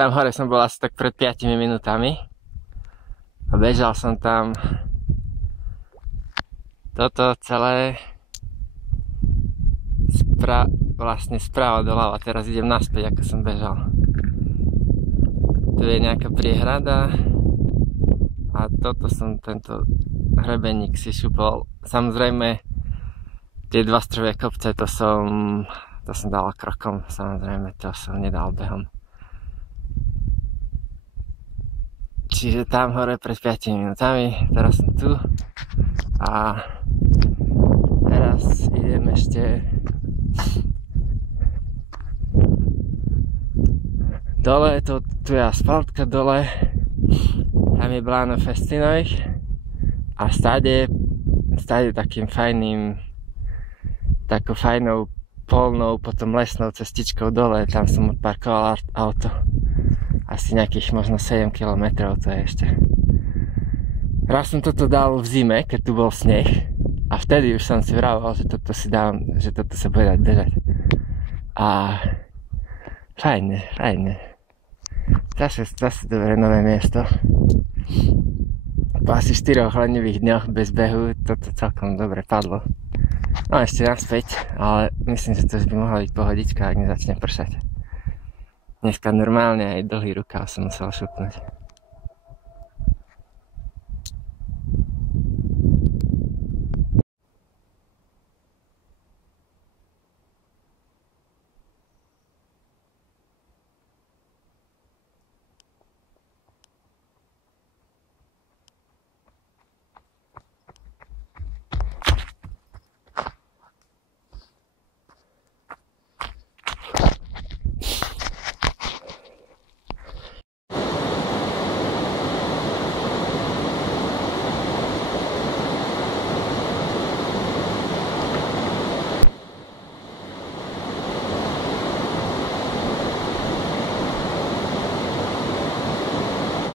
Tam hore som bol asi tak pred 5 minútami. A bežal som tam toto celé vlastne sprava doľava. Teraz idem naspäť, ako som bežal. Tu je nejaká priehrada a tento hrebeník si šupol. Samozrejme tie dva strové kopce to som dal krokom, samozrejme to som nedal behom. Čiže tam hore pred 5 minútami, teraz som tu a teraz idem ešte dole, tu je asfaltka dole, tam je Bláno Festinových a stáde takou fajnou polnou, potom lesnou cestičkou dole, tam som odparkoval auto. Asi nejakých možno 7 km to je ešte. Raz som toto dal v zime, keď tu bol sneh. A vtedy už som si vraval, že toto sa bude dať bežať. A fajne. Zase dobré nové miesto. Po asi 4 lenivých dňoch bez behu toto celkom dobre padlo. No ešte naspäť, ale myslím, že to už by mohla byť pohodička, ak nezačne pršať. Dneska normálne aj dlhý rukáv som musel šupnúť.